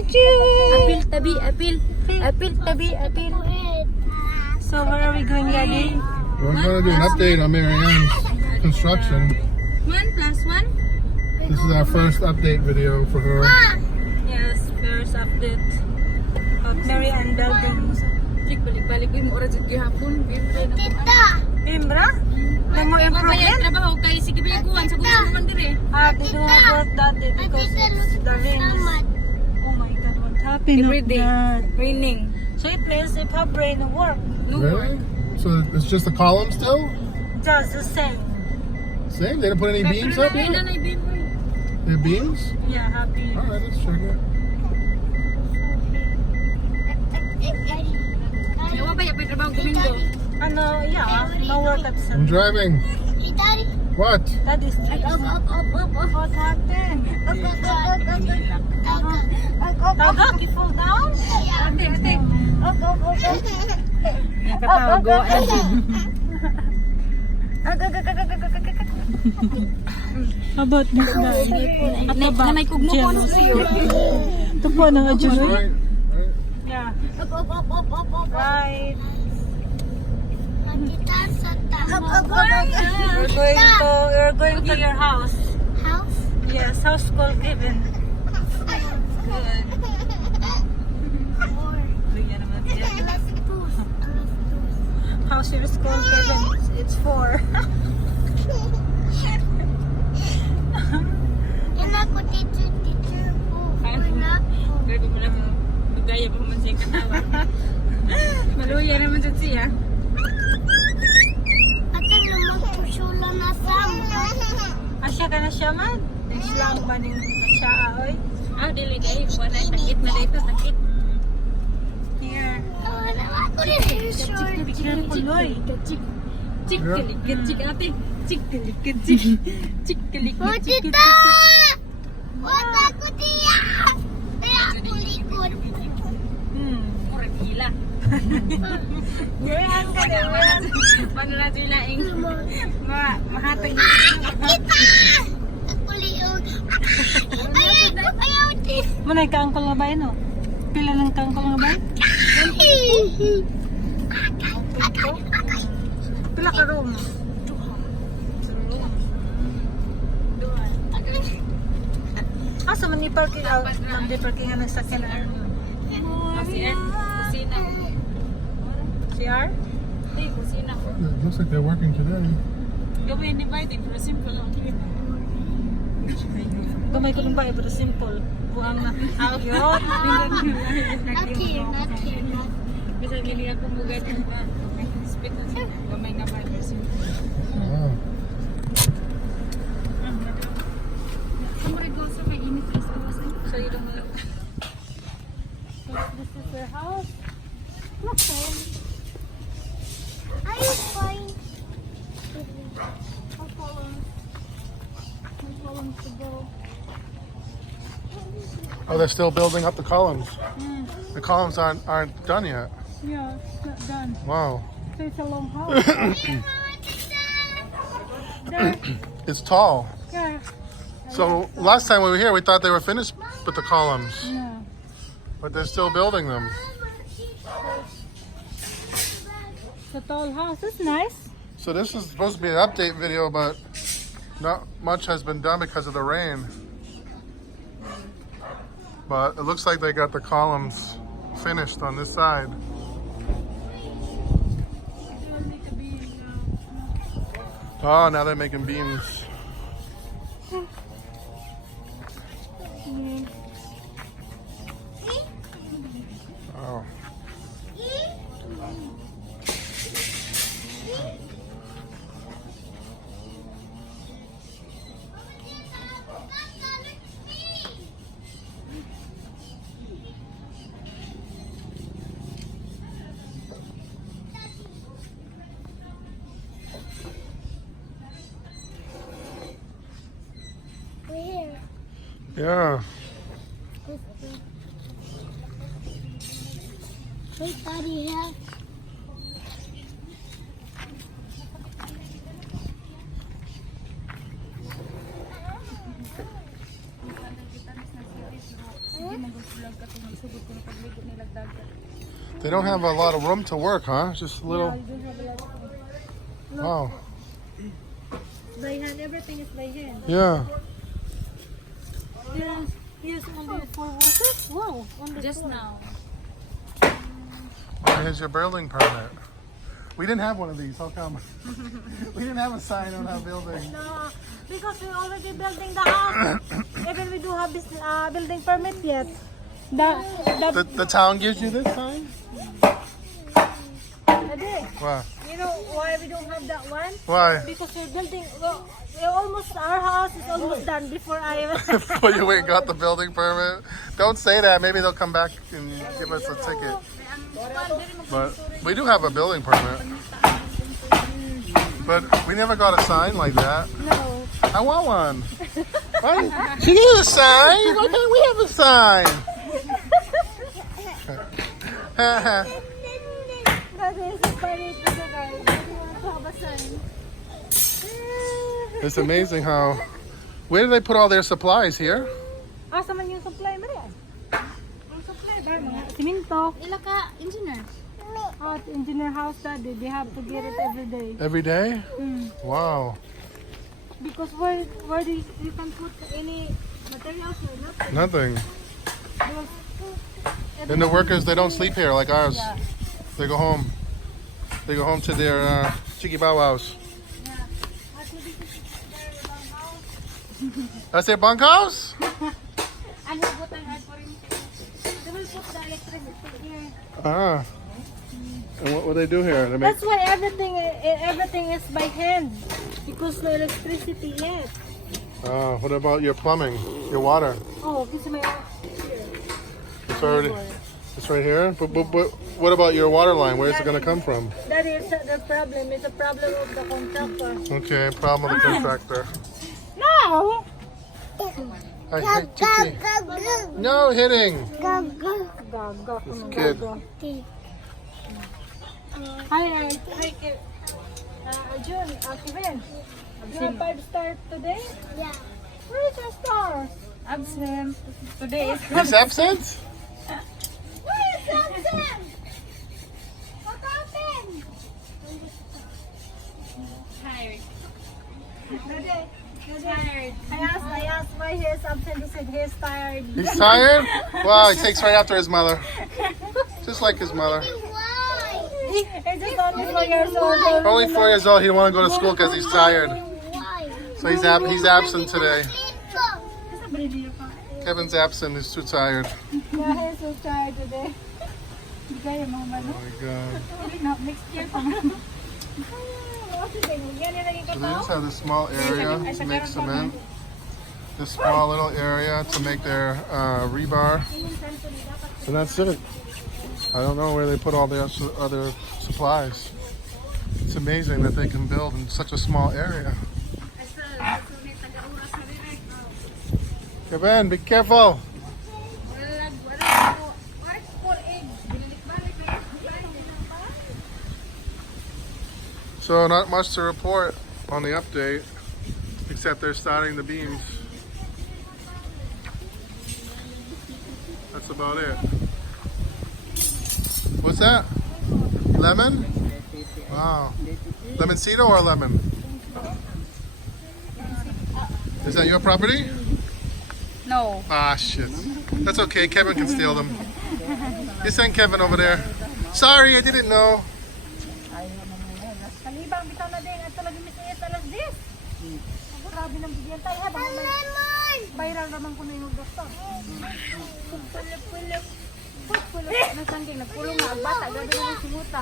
Apil, tabi, apil. Apil, tabi, apil. So where are we going, Daddy? We're going to do an update on Marianne's construction. 1 + 1? This is our first update video for her. Yes, first update of Marianne building. Cik, balik-balik ko yung oras at gihapon. Imbra? Na mo improvement? Kapag trabaho kay sige biliguan sa gusto naman dire. They don't work that day because it's the rain. Oh my God, what happened? Every day. Raining. So it means if have rain work, No. Really? So it's just the column still? just the same. Same? They didn't put any beams up Kailan yet? ay bin mo? The beams? Yeah, happy. Alright, let's check it. Yawa ba yapay trabaho Domingo? Ano, yeah, no work at I'm sun. driving. What? That is what happened? Tagak, you fall down? Ate, ate. Nakatago. How about this guy? Na may kugmo ko ano sa'yo. Ito po ng adjunoy? Right? Yeah. Right. We're going to your house. Yes, house called Given. House here is called Given. It's 4. Grabe mo lang. Magaya pa man siya katawa. Maluya naman sa siya. Asya ka na siya man? Islam ba ning asya oy? Ah, dili kay wala takit na dito, takit. Here. Cik, cik kalikit, cik ate. Cik kalikit, cik. Cik kalikit, cik. Orang gila. Yan ka na. Paano na sila ing mahatag Manay ka-angkol nga ba yun o? Pila ng ka-angkol nga ba yun? Pila ka room? Asa man ni parking out? Hindi parking nga ng sakyan na Kusina. CR? Hindi, kusina. It looks like they're working today. Gawin invited for simple lang. Gamay ko nung ba, pero simple. Buhang na. Out. Yun. Bisa gini ako mugat yung spit na siya. Gamay nga ba for simple. Wow. Sumari ko sa may init sa So you don't know. So this is their house. Look fine. To go. Oh, they're still building up the columns. The columns aren't done yet. Yeah, it's not done. Wow. So it's a long house. There. It's tall. Yeah. So last time we were here, we thought they were finished with the columns, No. but they're still building them. It's a tall house. It's nice. So this is supposed to be an update video, but not much has been done because of the rain. But it looks like they got the columns finished on this side. Oh, now they're making beams. Oh. Yeah. Wait, Daddy, here. mag-vlog ka kung nagsugod ko na pagligo nila dagat. They don't have a lot of room to work, huh? Just a little. Yeah, you don't have a lot of room. Wow. By hand, everything is by hand. Yeah. Here's only 4 workers. Wow, only Just 4. now. Here's your building permit. We didn't have one of these. How come? We didn't have a sign on our building. No, because we're already building the house. Even we do have this building permit yet. The town gives you this sign? Why? You know why we don't have that one? Why? Because we're building. Well, our house is almost done before I. Before you went and got the building permit? Don't say that. Maybe they'll come back and give us a ticket. But we do have a building permit. But we never got a sign like that. No. I want one. Why? She needs a sign. Why can't we have a sign? That is funny to the guys. We want to have a sign. It's amazing how. Where do they put all their supplies here? Asa man yung supply mo rin? Yung supply ba? Mga siminto. Ila ka, engineer. Oh, at engineer house daddy. They have to get it every day. Every day? Hmm. Wow. Because where do you can put any materials or nothing? Nothing. Because And the workers, they don't sleep here like ours. Yeah. They go home. They go home to their chicky bow wows. Yeah. Actually, this is their house. That's their bunkhouse? And we put an air for him. They will put the electricity here. Ah. And what will they do here? They make, That's why everything is by hand. Because no electricity yet. what about your plumbing? Your water? Oh, this is my It's already. It's right here. But what about your water line? Where's it gonna come from? That is the problem. It's a problem of the contractor. Okay, problem with the contractor. No! Hey, Chichi. No hitting. Gaga. This kid. Hi, June, Kevin. You have 5 stars today? Yeah. Where is your stars? Absent. Today is He's absent? Where is Samson? What happened? tired. Tired. I asked why he is absent. He said he is tired. He's tired? Wow, he takes right after his mother. Just like his mother. Why? He's just only 4 years old. Only 4 years old, he didn't want to go to school because he's tired. Why? So he's absent today. People. Kevin's absent, he's too tired. Yeah, he's so tired today. Kaya mo ba, no? Oh my god. No, next year pa. So they just have this small area to make cement. This small little area to make their rebar. And that's it. I don't know where they put all their other supplies. It's amazing that they can build in such a small area. Kevin, be careful. So not much to report on the update, except they're starting the beams. That's about it. What's that? Lemon? Wow. Lemoncito or lemon? Is that your property? No. Ah, shit. That's okay. Kevin can steal them. You send Kevin over there. Sorry, I didn't know. Kalibang bitaw na din at talagang misayas alas 10. Grabe ng bigyan tayo. Viral naman ko na yung doktor. Pulip. Nasangking nagpulong na ang bata. Gado na yung simuta.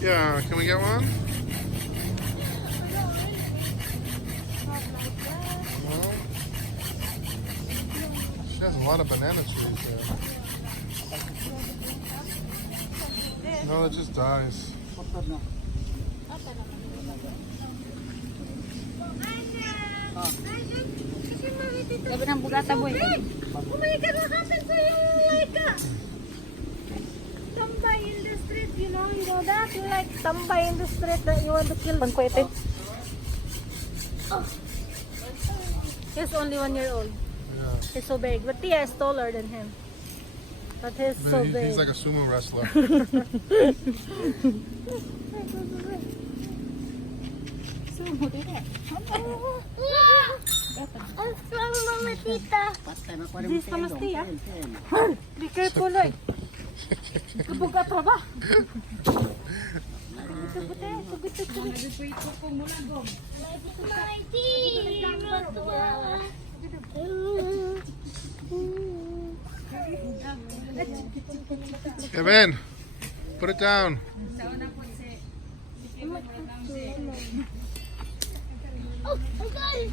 Yeah, can we get one? No? She has a lot of banana trees there. No, it just dies. Gabi ng bugata, boy. Oh my God, what happened to you? Like, tambay in the street, you know that? You like tambay in the street that you want to kill. Pangkwete. He's only 1 year old. Yeah. He's so big. But Tia is taller than him. But he's so But big. he's like a sumo wrestler. Ang strong mga tita. This kamas Tia. Be careful, oy. Kabuga pa ba? My team. Kevin, put it down. Oh, I got it.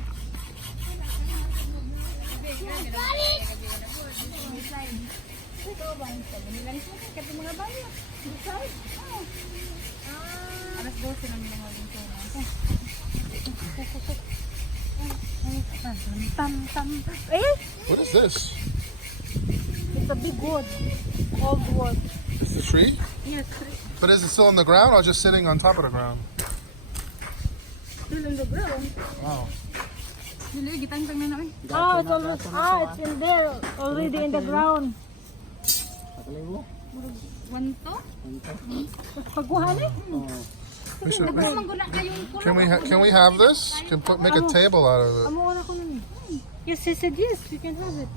I got it. Eh? What is this? It's a big wood. Old wood. It's the tree? Yes, But is it still on the ground or just sitting on top of the ground? still in the ground. Wow. Oh, it's almost, it's in there, already in the ground. Pagkuhan eh? We should, can we have this? Make a table out of it. Amo na ko nun eh. Yes, he said yes, you can have it.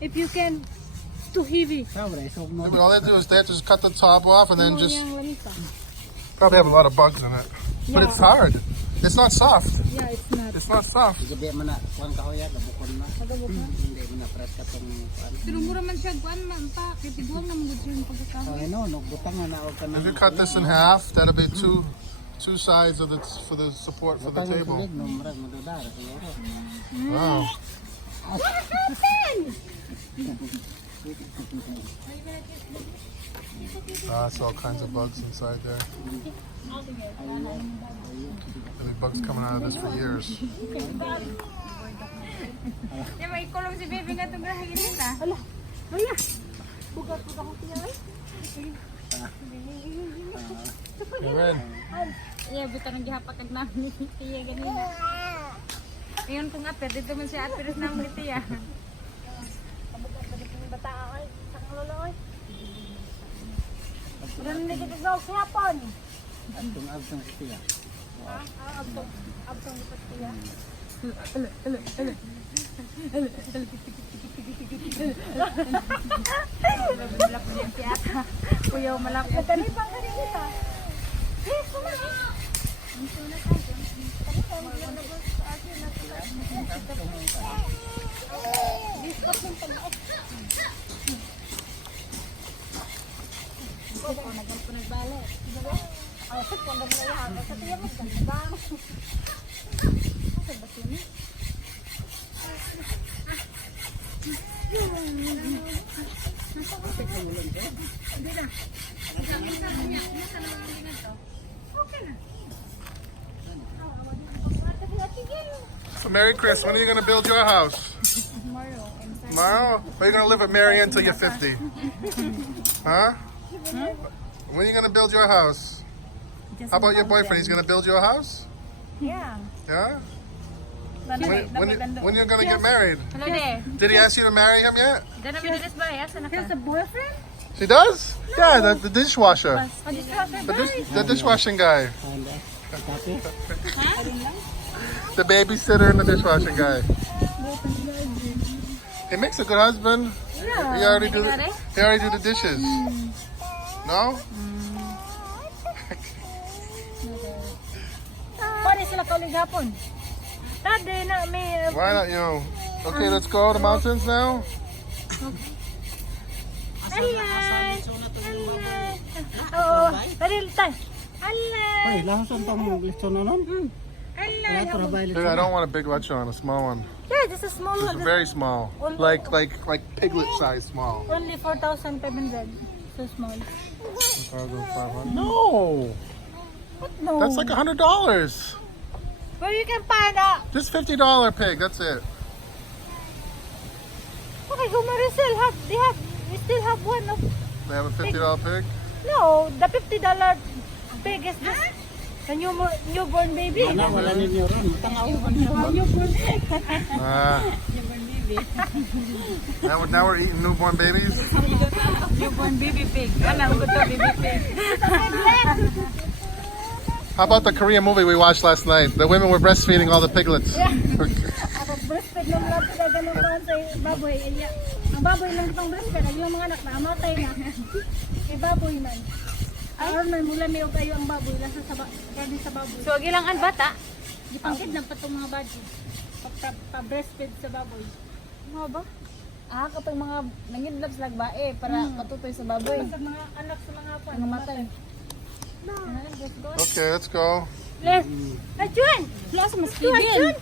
If you can, it's too heavy. Maybe all they do is they have to just cut the top off and then Amo just yang lamisa. probably have a lot of bugs in it. But it's hard. It's not soft. Yeah, it's not. It's not soft. Gabi man na, kuhan ka hoya, gabukon na. Magabok na. Hindi mo na press ka tong kuhan. Pero mura man siya, kuan man pa. Kaya tiguang na mga yung pagkakahoy. Ay no, nagbutang na naog ka na. If you cut this in half, that'll be two sides of for the support for the table. No, murag madudara siguro. Wow. That's all kinds of bugs inside there. There'll be bugs coming out of this for years. Yan, may kulong si baby nga itong grahe nila. Maya, bugat-bugat ko tiya eh. Kevin, Iya, buta nang gihapakag namin ni Tia ganina. Ayun ko nga, pwede ito man siya at piris namin ni Tia. Kabugat-bugat ni bata ay, sakang lolo ay. Ganun na kita sa hapon. Agtong sa tiya. Abtong lipat tiya. Malap niya si Ata. Kuyaw malap. Kani pang kani kita. Yes, kuma. so Mary Chris, when are you going to build your house? Tomorrow? Or are you going to live with Mary until you're 50? Huh? When are you going to build your house? How about your boyfriend? He's going to build your house? Yeah. Yeah? When you're going to get married? Hello there. Did he ask you to marry him yet? Dana mi dilis ba? Asa na He has ka? a boyfriend? He does? Yeah, the dishwasher. Oh, dishwasher The dishwashing guy. Tapi, The babysitter and the dishwashing guy. He makes a good husband. Yeah. He already do the dishes. No? Pwede sila kauling hapon. Tade na may... Why not you? Okay, let's go to the mountains now. Alay! Alay! Oo, paril tayo. Alay! oy, lahasan tong listo na nun. Alay! Wala trabay Dude, listo. I don't want a big lechon, a small one. Yeah, just a small Just one. very small. Like piglet size small. Only 4,500. So small. 1,500. No! What no? That's like $100. Where you can find a... Just $50 pig, that's it. Okay, go Maricel. We still have one of, They have a $50 pig? no, the $50 pig is this. The newborn baby. Wala, wala ninyo ron. Tangaw ko niyo. Newborn pig. Ah. Now we're eating newborn babies? Newborn baby pig. Alam ko to, baby pig. How about the Korean movie we watched last night? The women were breastfeeding all the piglets. Ako breastfeed ng lahat sila ganun pa sa baboy. Ang baboy lang itong breastfeed. Yung mga anak na amatay na. Baboy man. Aron man mula may kayo ang baboy. Lasa sa baboy. So, gilangan bata? Gipangkid lang pa itong mga badge. Pa-breastfeed sa baboy. Ano ba? Kapag mga nangidloves lang ba para patutoy sa baboy. Sa mga anak sa mga apo. Ang matay. Okay, let's go. Les! Ajun! Plus, mas kibil.